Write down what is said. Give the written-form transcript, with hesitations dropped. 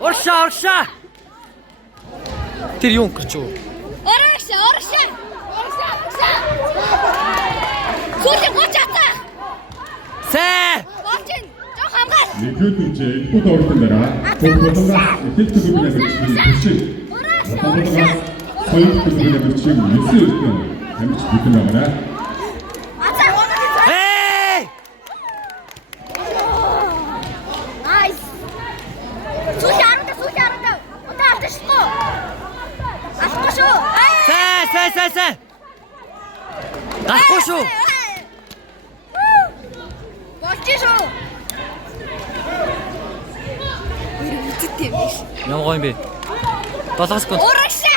Орша. Тэр юу гэж юу? Орша. Сүүлийн гоцаатаа. Сэ. Бочин. Жоо хамгаал. Нэгдүгээр дүнжээ илбүүд ордон дараа Булгангаас эдэл төлөвлөмж бичиг. Булгангаас хоёр төлөвлөмж бичиг нэсэн өртөн амьд бүтэн байгаарай. Nice. Сүүлийн арга. Удаа алдчихгүй. Алахгүй шүү. Сэ. Гахгүй шүү. Болчих шүү. Үргэлжтэй биш. Ямар гоё юм бэ? 7 секунд. Орша.